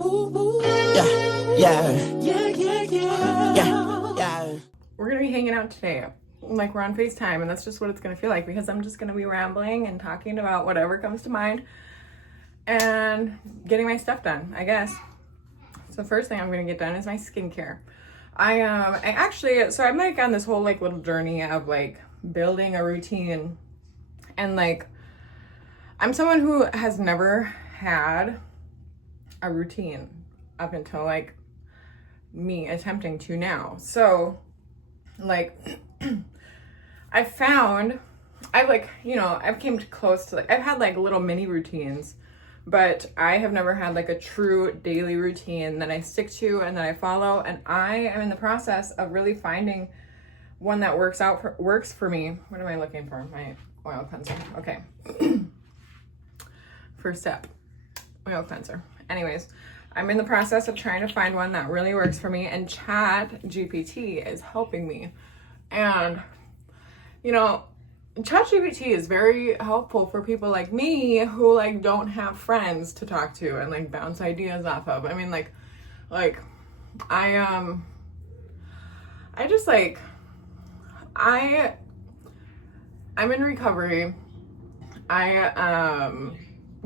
We're gonna be hanging out today. Like, we're on FaceTime, and that's just what it's gonna feel like, because I'm just gonna be rambling and talking about whatever comes to mind and getting my stuff done, I guess. So first thing I'm gonna get done is my skincare. I'm like on this whole like little journey of like building a routine, and like I'm someone who has never had a routine up until like me attempting to now. So like I've came close to like, I've had like little mini routines, but I have never had like a true daily routine that I stick to and that I follow. And I am in the process of really finding one that works for me. What am I looking for? My oil cleanser. Okay. First step, oil cleanser. Anyways, I'm in the process of trying to find one that really works for me, and ChatGPT is helping me. And you know, ChatGPT is very helpful for people like me who like don't have friends to talk to and like bounce ideas off of. I mean, I'm in recovery. I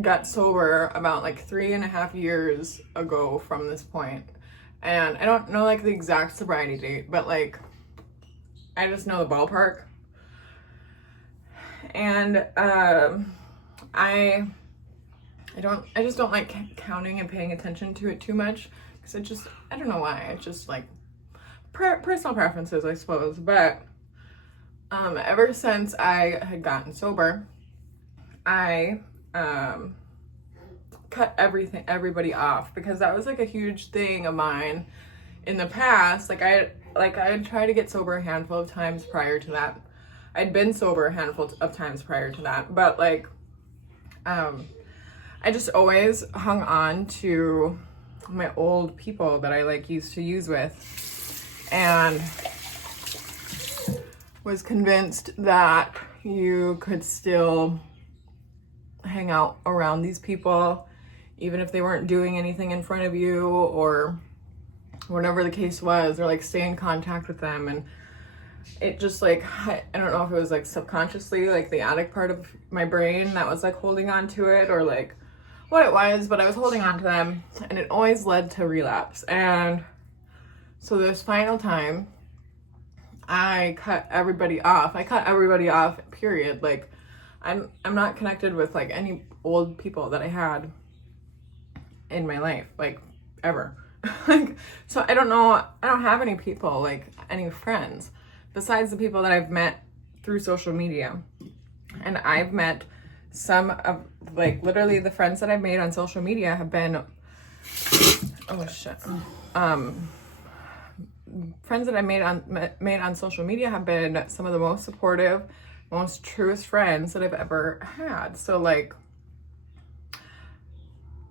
got sober about like 3.5 years ago from this point, and I don't know like the exact sobriety date, but like I just know the ballpark. And I just don't like counting and paying attention to it too much, because I don't know why. It's just like personal preferences, I suppose. But ever since I had gotten sober, I cut everybody off, because that was like a huge thing of mine in the past. I had tried to get sober a handful of times prior to that. I'd been sober a handful of times prior to that, but like I just always hung on to my old people that I like used to use with, and was convinced that you could still hang out around these people even if they weren't doing anything in front of you, or whatever the case was, or like stay in contact with them. And it just like, I don't know if it was like subconsciously like the addict part of my brain that was like holding on to it, or like what it was, but I was holding on to them, and it always led to relapse. And so this final time I cut everybody off, period. Like I'm not connected with like any old people that I had in my life, like ever. Like, so I don't have any people, like any friends besides the people that I've met through social media. And I've met some of like literally the friends that I've made on social media have been friends that I made on social media have been some of the most supportive, most truest friends that I've ever had. So like,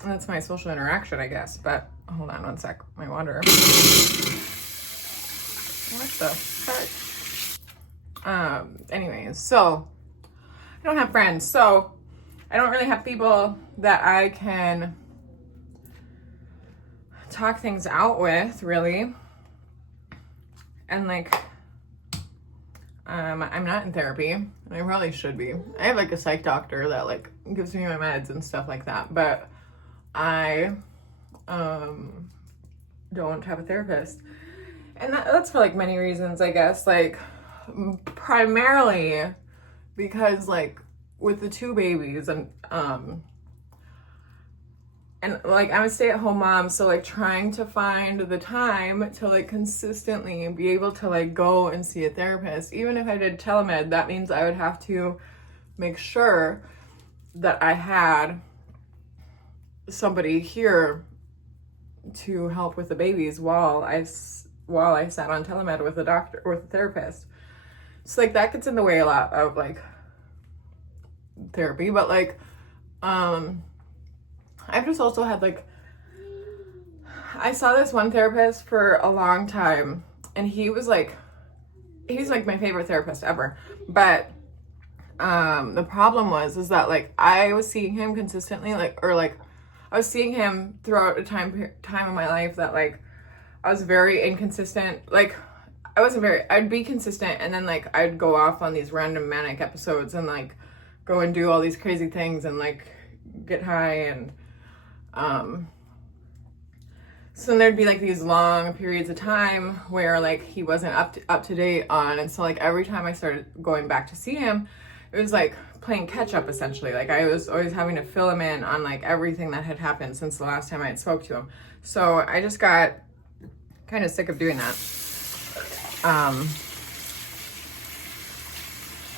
that's my social interaction, I guess. But hold on one sec, my water. What the heck? Anyways, so I don't have friends, so I don't really have people that I can talk things out with, really. And like, I'm not in therapy, and I probably should be. I have like a psych doctor that like gives me my meds and stuff like that, but I don't have a therapist. And that's for like many reasons, I guess. Like primarily because like with the 2 babies, and like I'm a stay-at-home mom, so like trying to find the time to like consistently be able to like go and see a therapist. Even if I did telemed, that means I would have to make sure that I had somebody here to help with the babies while I sat on telemed with a doctor or with a therapist. So like that gets in the way a lot of like therapy. But like I've just also had like, I saw this one therapist for a long time, and he's like my favorite therapist ever. But the problem is that like I was seeing him consistently, like, or like I was seeing him throughout a time of my life that like I was very inconsistent. Like I'd be consistent and then like I'd go off on these random manic episodes and like go and do all these crazy things and like get high and so then there'd be like these long periods of time where like he wasn't up to date on, and so like every time I started going back to see him, it was like playing catch up essentially. Like I was always having to fill him in on like everything that had happened since the last time I had spoke to him. So I just got kind of sick of doing that.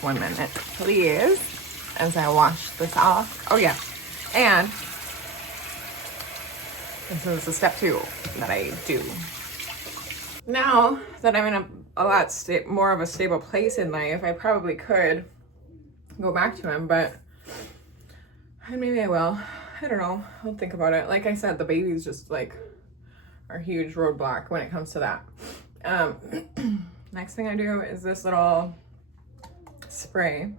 1 minute, please, as I wash this off. Oh yeah, and so this is step 2 that I do. Now that I'm in a lot more of a stable place in life, I probably could go back to him, but maybe I will. I don't know. I'll think about it. Like I said, the babies just like are a huge roadblock when it comes to that. Next thing I do is this little spray.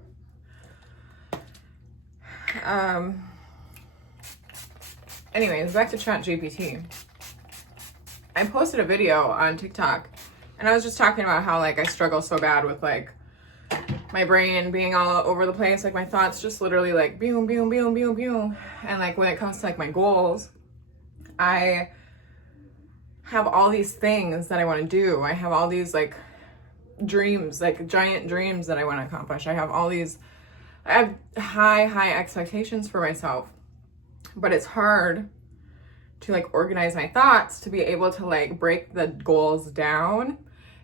Anyways, back to ChatGPT. I posted a video on TikTok and I was just talking about how like I struggle so bad with like my brain being all over the place, like my thoughts just literally like boom, boom, boom, boom, boom. And like when it comes to like my goals, I have all these things that I want to do. I have all these like dreams, like giant dreams that I want to accomplish. I have high expectations for myself, but it's hard to like organize my thoughts to be able to like break the goals down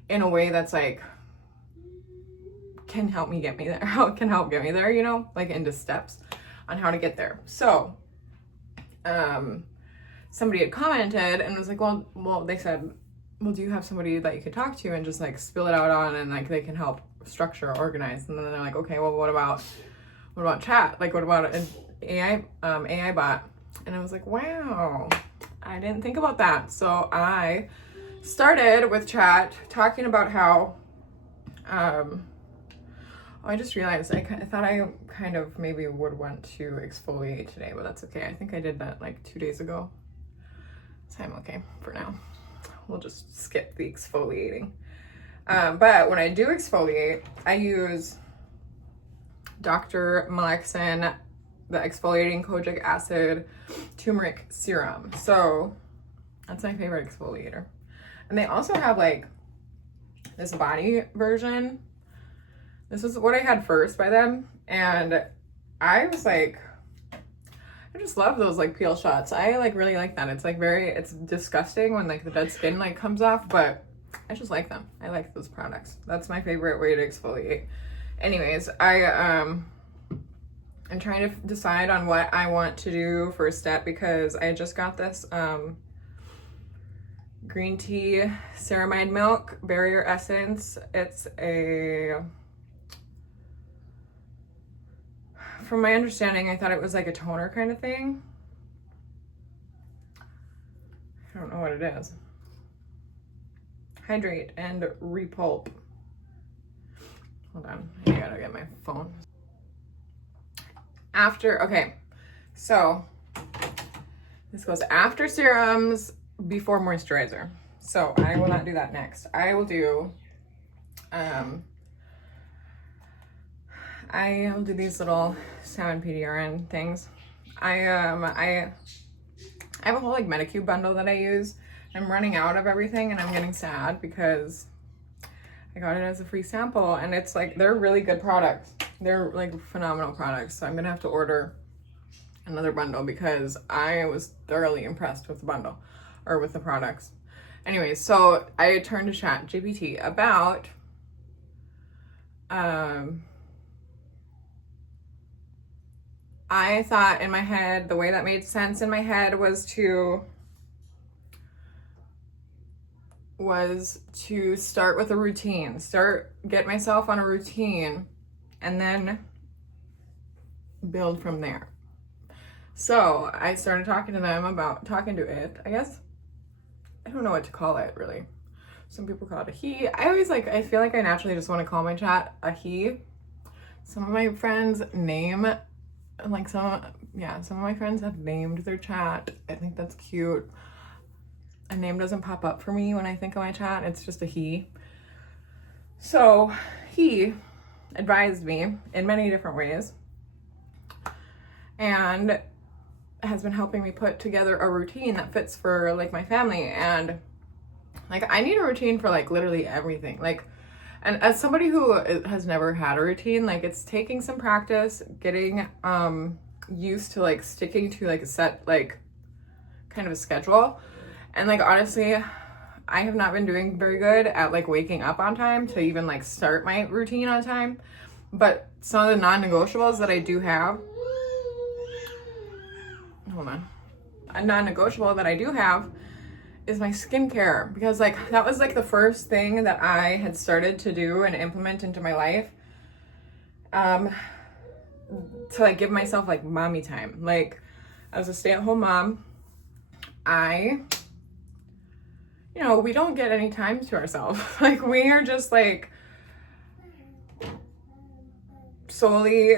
in a way that's like can help get me there, you know, like into steps on how to get there. So somebody had commented and was like, well, they said, well, do you have somebody that you could talk to and just like spill it out on and like they can help structure, organize? And then they're like, okay, well, what about chat? Like, what about an AI bot? And I was like, wow, I didn't think about that. So I started with chat talking about how, I just realized I thought I kind of maybe would want to exfoliate today, but that's okay. I think I did that like 2 days ago. So I'm okay for now. We'll just skip the exfoliating. But when I do exfoliate, I use Dr. Malexin, the exfoliating kojic acid turmeric serum. So that's my favorite exfoliator. And they also have like this body version. This is what I had first by them. And I was like, I just love those like peel shots. I like really like that. It's like it's disgusting when like the dead skin like comes off, but I just like them. I like those products. That's my favorite way to exfoliate. Anyways, I'm trying to decide on what I want to do for a step because I just got this green tea ceramide milk barrier essence. It's from my understanding, I thought it was like a toner kind of thing. I don't know what it is. Hydrate and repulp. Hold on, I gotta get my phone. Okay, so this goes after serums, before moisturizer. So I will not do that next. I will do, I'll do these little 7 PDRN things. I have a whole like Medicube bundle that I use. I'm running out of everything and I'm getting sad because I got it as a free sample and it's like, they're really good products. They're like phenomenal products. So I'm gonna have to order another bundle because I was thoroughly impressed with the bundle or with the products. Anyways, so I turned to ChatGPT about I thought in my head, the way that made sense in my head was to start with a routine, get myself on a routine and then build from there. So I started talking to it, I guess. I don't know what to call it really. Some people call it a he. I feel like I naturally just want to call my chat a he. Some of my friends name like some of my friends have named their chat. I think that's cute. A name doesn't pop up for me when I think of my chat. It's just a he. So he advised me in many different ways and has been helping me put together a routine that fits for like my family. And like I need a routine for like literally everything. Like, and as somebody who has never had a routine, like it's taking some practice, getting used to like sticking to like a set like kind of a schedule. And like honestly, I have not been doing very good at like waking up on time to even like start my routine on time. But some of the non-negotiables that I do have, hold on, a non-negotiable that I do have is my skincare, because like that was like the first thing that I had started to do and implement into my life to like give myself like mommy time. Like as a stay-at-home mom, you know, we don't get any time to ourselves. Like we are just like solely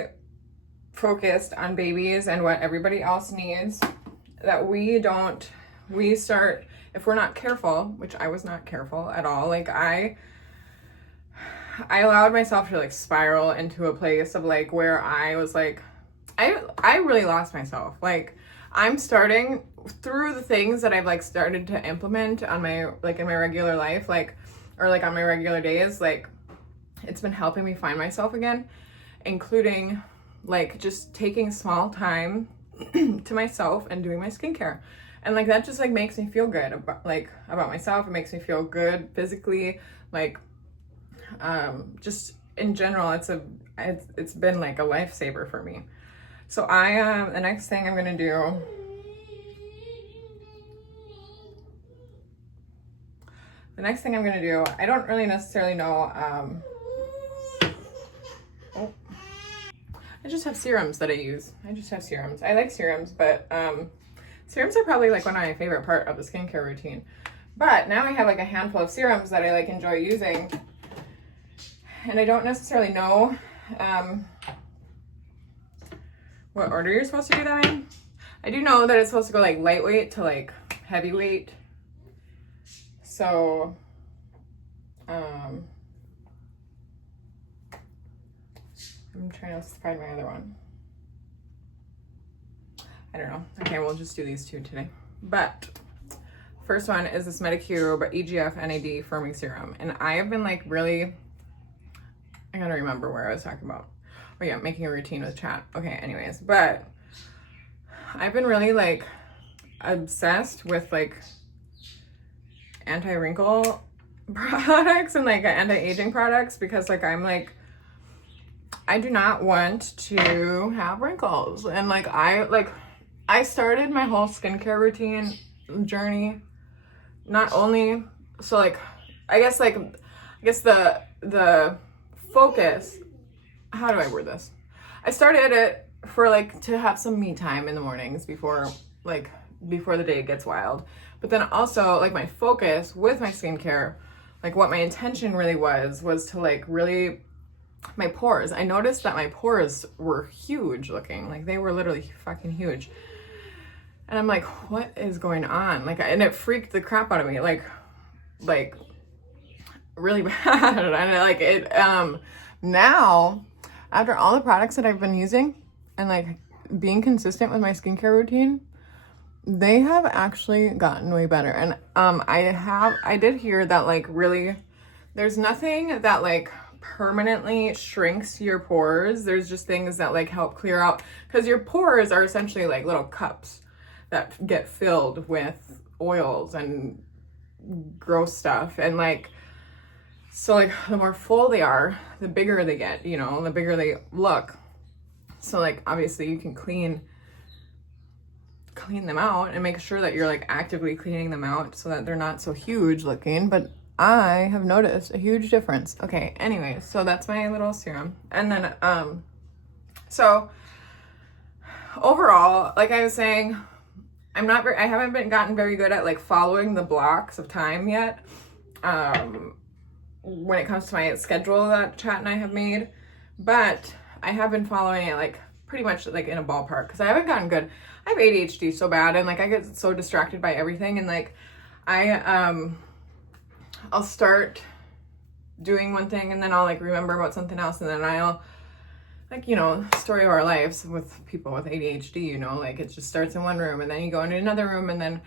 focused on babies and what everybody else needs, that we start, if we're not careful, which I was not careful at all. Like I allowed myself to like spiral into a place of like where I was like, I really lost myself. Like I'm starting through the things that I've like started to implement on my, like in my regular life, like, or like on my regular days, like it's been helping me find myself again, including like just taking small time to myself and doing my skincare. And like that just like makes me feel good about myself. It makes me feel good physically, like just in general. It's been like a lifesaver for me. So the next thing I'm gonna do, I don't really necessarily know, I just have serums that I use. I like serums, but serums are probably like one of my favorite part of the skincare routine. But now I have like a handful of serums that I like enjoy using, and I don't necessarily know what order you're supposed to do them in. I do know that it's supposed to go like lightweight to like heavyweight. So, I'm trying to find my other one. I don't know. Okay, we'll just do these two today. But first one is this Medicube EGF NAD Firming Serum. And I have been like really, I gotta remember where I was talking about. Oh yeah, making a routine with chat. Okay, anyways, but I've been really like obsessed with like anti-wrinkle products and like anti-aging products, because like I do not want to have wrinkles. And like I started my whole skincare routine journey not only, so like I guess the focus, how do I word this? I started it for like to have some me time in the mornings before the day gets wild. But then also like my focus with my skincare, like what my intention really was to like really, my pores. I noticed that my pores were huge looking. Like they were literally fucking huge. And I'm like, what is going on? Like, and it freaked the crap out of me. Like really bad. And like it, now after all the products that I've been using and like being consistent with my skincare routine, they have actually gotten way better. And I did hear that like really there's nothing that like permanently shrinks your pores. There's just things that like help clear out, because your pores are essentially like little cups that get filled with oils and gross stuff. And like, so like the more full they are, the bigger they get, you know, the bigger they look. So like obviously you can clean them out and make sure that you're like actively cleaning them out so that they're not so huge looking. But I have noticed a huge difference. Okay, anyway, so that's my little serum. And then so overall, like I was saying, I haven't gotten very good at like following the blocks of time yet when it comes to my schedule that Chat and I have made, but I have been following it like pretty much like in a ballpark, because I haven't gotten good. I have ADHD so bad, and like I get so distracted by everything, and like I'll start doing one thing and then I'll like remember about something else, and then I'll like, you know, story of our lives with people with ADHD, you know, like it just starts in one room and then you go into another room, and then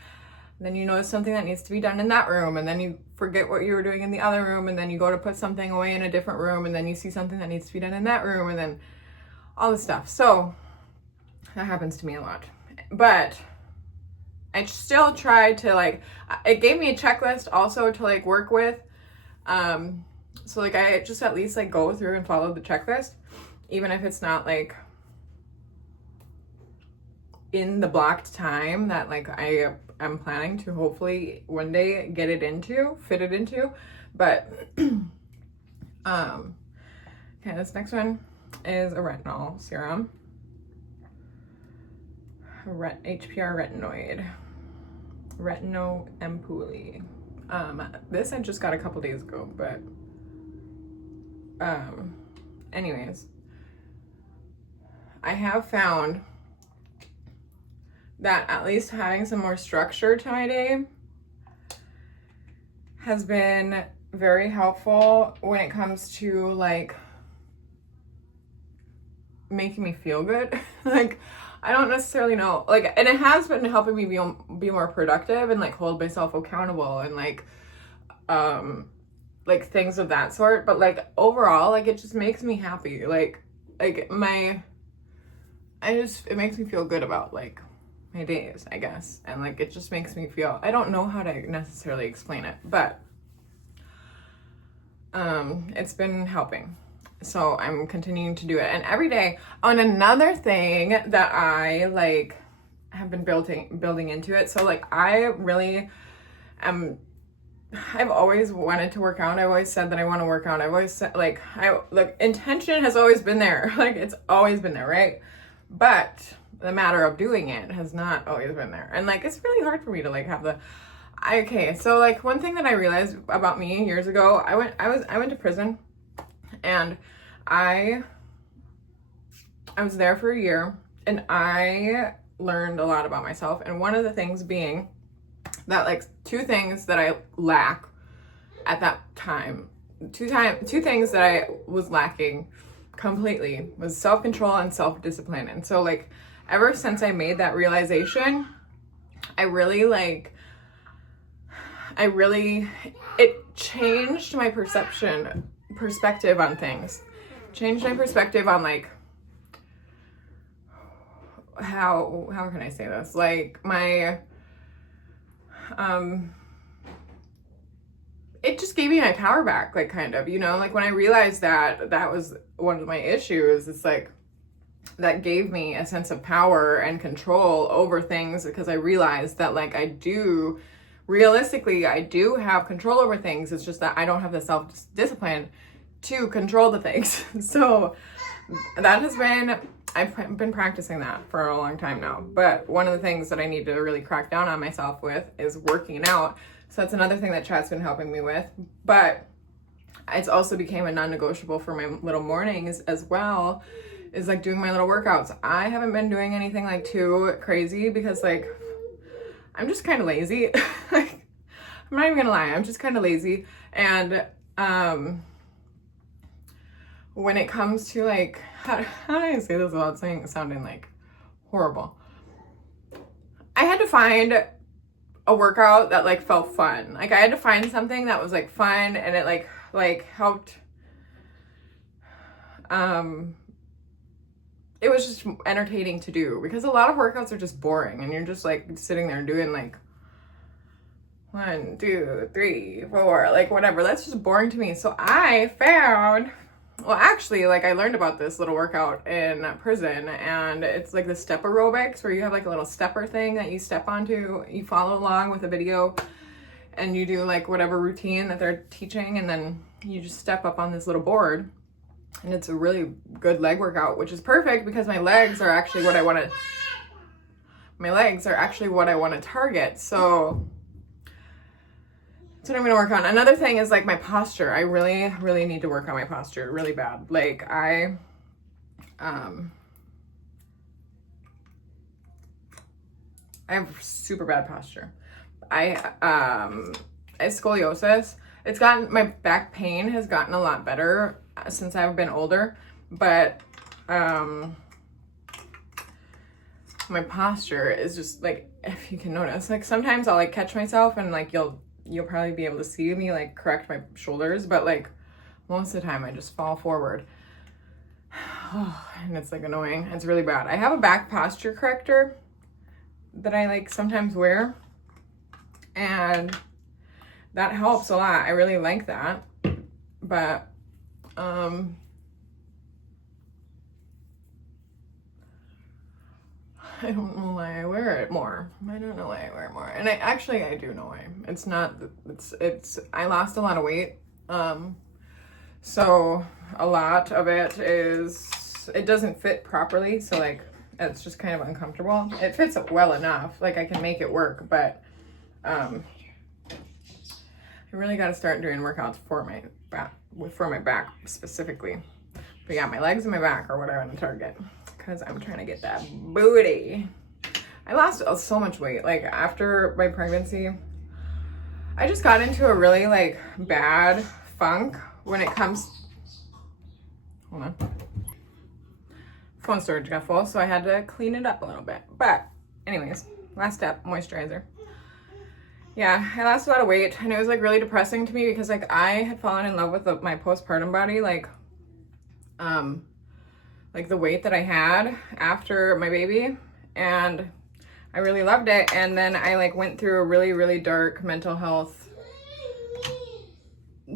you notice something that needs to be done in that room, and then you forget what you were doing in the other room, and then you go to put something away in a different room, and then you see something that needs to be done in that room, and then all this stuff. So that happens to me a lot. But I still try to like, it gave me a checklist also to like work with. So like I just at least like go through and follow the checklist, even if it's not like in the blocked time that like I'm planning to hopefully one day fit it into. But okay, this next one is a retinol serum. HPR retinoid. Retinoampuli. This I just got a couple days ago, but anyways, I have found that at least having some more structure to my day has been very helpful when it comes to like making me feel good. Like I don't necessarily know, like, and it has been helping me be more productive and like hold myself accountable and like things of that sort. But like overall, like it just makes me happy. It makes me feel good about like my days, I guess. And like it just makes me feel, I don't know how to necessarily explain it, but it's been helping. So I'm continuing to do it. And every day, on another thing that I like have been building into it. So like I really am, I've always wanted to work out. I've always said that I want to work out. I've always said like intention has always been there. Like it's always been there, right? But the matter of doing it has not always been there. And like it's really hard for me to like have so like one thing that I realized about me years ago, I went to prison, and I was there for a year, and I learned a lot about myself. And one of the things being that like two things that I lack at that time, two things that I was lacking completely was self-control and self-discipline. And so like ever since I made that realization, it changed my perspective on things. Changed my perspective on like how can I say this? Like my it just gave me my power back, like kind of, you know, like when I realized that was one of my issues, it's like that gave me a sense of power and control over things, because I realized that like realistically I do have control over things. It's just that I don't have the self-discipline to control the things. So that has been, I've been practicing that for a long time now. But one of the things that I need to really crack down on myself with is working out. So that's another thing that chat's been helping me with. But it's also became a non-negotiable for my little mornings as well, is like doing my little workouts. I haven't been doing anything like too crazy because like I'm just kind of lazy. Like, I'm not even gonna lie, I'm just kind of lazy. And when it comes to like, how do I say this without sounding like horrible? I had to find a workout that like felt fun. Like I had to find something that was like fun, and it like helped. It was just entertaining to do, because a lot of workouts are just boring and you're just like sitting there doing like 1, 2, 3, 4, like whatever. That's just boring to me. So I found, well, actually, like I learned about this little workout in prison, and it's like the step aerobics, where you have like a little stepper thing that you step onto, you follow along with a video, and you do like whatever routine that they're teaching, and then you just step up on this little board. And it's a really good leg workout, which is perfect because my legs are actually what I want to target. So that's what I'm going to work on. Another thing is like my posture. I really, really need to work on my posture really bad. Like I have super bad posture. I have scoliosis. It's gotten, my back pain has gotten a lot better since I've been older, but my posture is just like, if you can notice, like sometimes I'll like catch myself and like you'll probably be able to see me like correct my shoulders, but like most of the time I just fall forward. And it's like annoying. It's really bad. I have a back posture corrector that I like sometimes wear, and that helps a lot. I really like that. But I don't know why I wear it more. I don't know why I wear it more. And I do know why. It's not, it's I lost a lot of weight. So a lot of it is, it doesn't fit properly. So like, it's just kind of uncomfortable. It fits up well enough. Like I can make it work, but, I really got to start doing workouts for my back specifically. But yeah, my legs and my back are what I want to target, because I'm trying to get that booty. I lost so much weight. Like after my pregnancy, I just got into a really like bad funk when it comes, hold on. Phone storage got full, so I had to clean it up a little bit. But anyways, last step, moisturizer. Yeah, I lost a lot of weight, and it was like really depressing to me because like I had fallen in love with my postpartum body, like the weight that I had after my baby, and I really loved it. And then I like went through a really, really dark mental health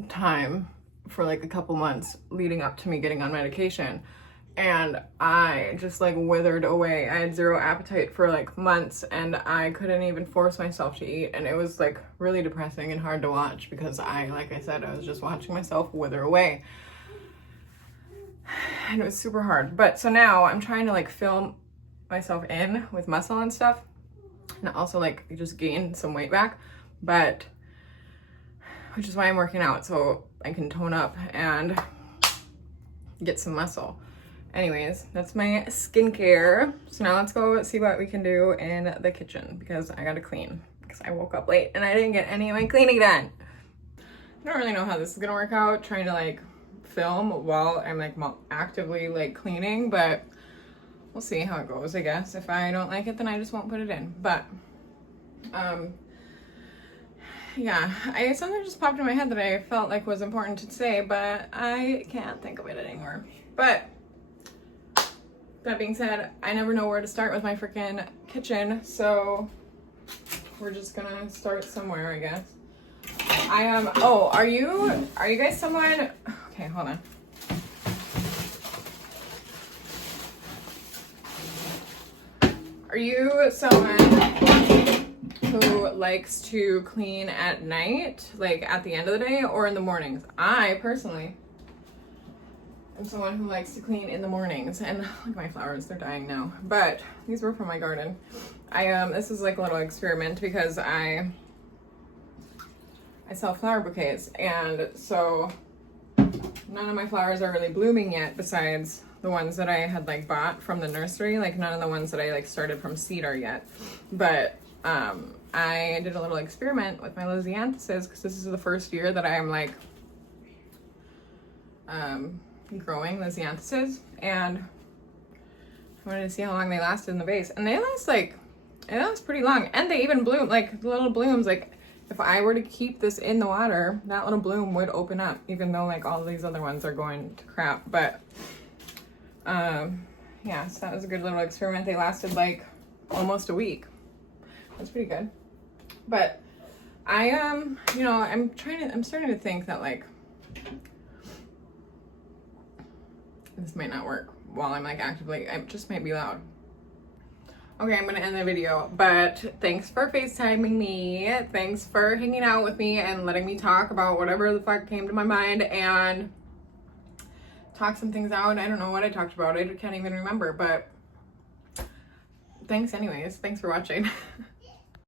time for like a couple months leading up to me getting on medication. And I just like withered away. I had zero appetite for like months, and I couldn't even force myself to eat. And it was like really depressing and hard to watch because like I said, I was just watching myself wither away. And it was super hard. But so now I'm trying to like fill myself in with muscle and stuff, and also like just gain some weight back. But which is why I'm working out, so I can tone up and get some muscle. Anyways, that's my skincare. So now let's go see what we can do in the kitchen, because I gotta clean because I woke up late and I didn't get any of my cleaning done. I don't really know how this is gonna work out, trying to like film while I'm like actively like cleaning, but we'll see how it goes, I guess. If I don't like it, then I just won't put it in. But yeah, something just popped in my head that I felt like was important to say, but I can't think of it anymore. But that being said, I never know where to start with my freaking kitchen, so we're just gonna start somewhere, I guess. Oh, are you guys someone, okay, hold on. Are you someone who likes to clean at night, like at the end of the day, or in the mornings? I personally am someone who likes to clean in the mornings. And look at my flowers, they're dying now. But these were from my garden. This is like a little experiment because I sell flower bouquets, and so none of my flowers are really blooming yet besides the ones that I had like bought from the nursery. Like none of the ones that I like started from seed are yet. But I did a little experiment with my lisianthuses because this is the first year that I'm like growing lisianthuses, and I wanted to see how long they lasted in the vase, and they last pretty long, and they even bloom, like the little blooms. Like if I were to keep this in the water, that little bloom would open up, even though like all these other ones are going to crap. But yeah, so that was a good little experiment. They lasted like almost a week. That's pretty good. But I'm starting to think that like this might not work while I'm like actively, it just might be loud. Okay, I'm gonna end the video, but thanks for FaceTiming me. Thanks for hanging out with me and letting me talk about whatever the fuck came to my mind and talk some things out. I don't know what I talked about. I can't even remember, but thanks anyways. Thanks for watching.